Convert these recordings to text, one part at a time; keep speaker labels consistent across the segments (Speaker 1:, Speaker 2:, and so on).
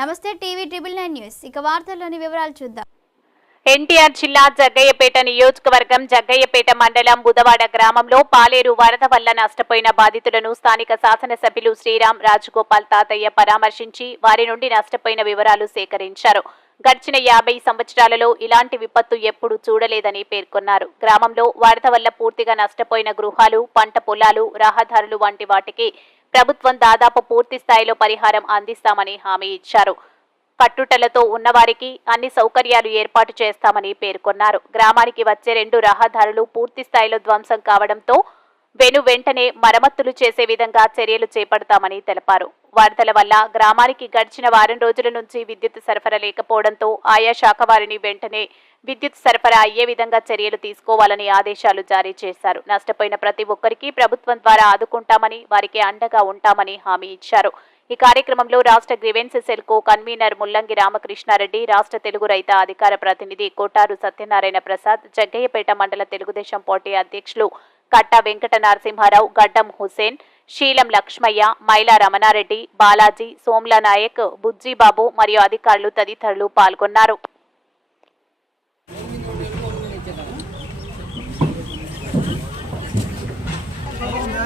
Speaker 1: నమస్తే TV triple nine news. ఇక వార్తల్లోని వివరాలు చూద్దాం.
Speaker 2: ఎన్టీఆర్ జిల్లా జగ్గయ్యపేట నియోజకవర్గం జగ్గయ్యపేట మండలం బుధవాడ గ్రామంలో పాలేరు వరద వల్ల నష్టపోయిన బాధితులను స్థానిక శాసనసభ్యులు శ్రీరామ్ రాజగోపాల్ తాతయ్య పరామర్శించి వారి నుండి నష్టపోయిన వివరాలు సేకరించారు. గడిచిన యాభై సంవత్సరాలలో ఇలాంటి విపత్తు ఎప్పుడు చూడలేదని పేర్కొన్నారు. గ్రామంలో వరద వల్ల పూర్తిగా నష్టపోయిన గృహాలు పంట పొలాలు రహదారులు వంటి వాటికి ప్రభుత్వం దాదాపు పూర్తి స్థాయిలో పరిహారం అందిస్తామని హామీ ఇచ్చారు. కట్టుటలతో ఉన్నవారికి అన్ని సౌకర్యాలు ఏర్పాటు చేస్తామని పేర్కొన్నారు. గ్రామానికి వచ్చే రెండు రహదారులు పూర్తి స్థాయిలో ధ్వంసం కావడంతో వెను వెంటనే మరమ్మతులు చేసే విధంగా చర్యలు చేపడతామని తెలిపారు. వరదల వల్ల గ్రామానికి గడిచిన వారం రోజుల నుంచి విద్యుత్ సరఫరా లేకపోవడంతో ఆయా శాఖ వారిని వెంటనే విద్యుత్ సరఫరా అయ్యే విధంగా చర్యలు తీసుకోవాలని ఆదేశాలు జారీ చేశారు. నష్టపోయిన ప్రతి ఒక్కరికి ప్రభుత్వం ద్వారా ఆదుకుంటామని వారికి అండగా ఉంటామని హామీ ఇచ్చారు. ఈ కార్యక్రమంలో రాష్ట్ర గ్రివెన్స్ సెల్ కో కన్వీనర్ ముల్లంగి రామకృష్ణారెడ్డి రాష్ట్ర తెలుగు రైత అధికార ప్రతినిధి కోటారు సత్యనారాయణ ప్రసాద్ జగ్గయ్యపేట మండల తెలుగుదేశం పార్టీ అధ్యక్షులు కట్ట వెంకట నరసింహారావు గడ్డం హుసేన్ శీలం లక్ష్మయ్య మైలా రమణారెడ్డి బాలాజీ సోమ్ల నాయక్ బుజ్జిబాబు మరియు అధికారులు తదితరులు పాల్గొన్నారు
Speaker 3: ఏ తప్పుదా పగడదు కేసు కదా చూద్దాం రేపు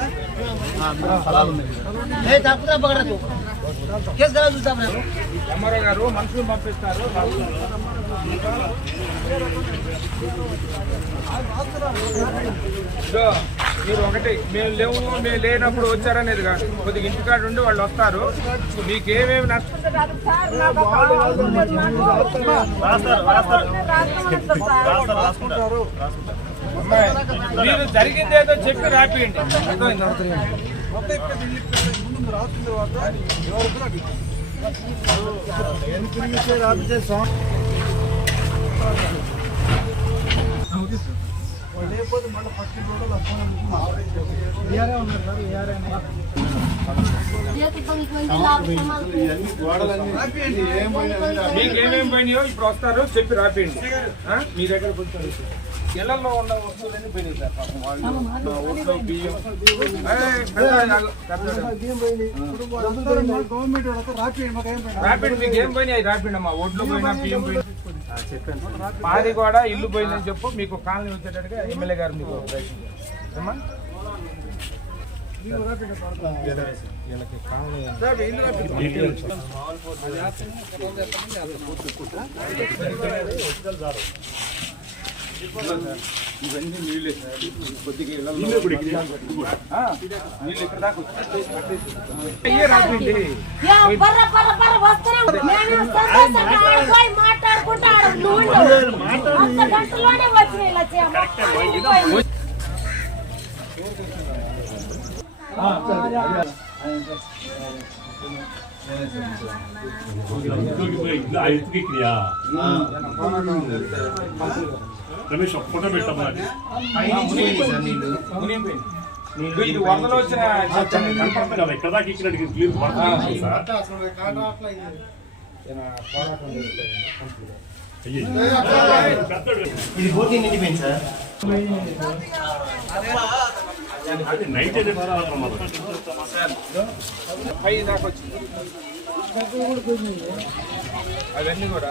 Speaker 4: ఎంఆర్ఓ గారు మనుషులు పంపిస్తారు మీరు ఒకటి మేము లేవు మేము లేనప్పుడు వచ్చారనేది కాదు. కొద్దిగా ఇంటికాడ ఉండి వాళ్ళు వస్తారు. మీకు ఏమేమి నష్టం మీరు జరిగింది ఏదో చెప్పి రాపియండి. అర్థమైందా? మీకు ఏమేమి పోయినాయో ఇప్పుడు వస్తారు చెప్పి రాపియండి. మీ దగ్గర కూర్చొని ఇళ్ళలో ఉన్న వస్తువులన్నీ పోయినాయి సార్ పాపం వాళ్ళు ఓట్లు, బియ్యం ఏయ్, పెద్ద ఆగు, పెద్ద ఆగు. రాపిడ్ మీకు ఏం పోయినాయి అది రాపిడ్ అమ్మా ఒడ్లు పోయినా బియ్యం పోయినా ఆ, చెప్పాను. మాది కూడా ఇల్లు పోయిందని చెప్పు మీకు కాలనీ వచ్చేటట్టుగా ఎమ్మెల్యే గారు మీకు ఇల్లు. ఇవన్నీ నీళ్ళే సార్ కొద్దిగా ఇళ్ళల్లో ఆ, నీళ్ళు ఇక్కడ దాకా
Speaker 5: మాట్లాడుకుంటా
Speaker 6: రమేష్ ఫోటో పెట్టమ్మా
Speaker 4: ఇది వరదలు వచ్చిన
Speaker 6: కదా దాకా ఇక్కడ క్లియర్ పడుతుంది
Speaker 3: నిండిపోయింది సార్.
Speaker 6: నైట్
Speaker 4: అవన్నీ కూడా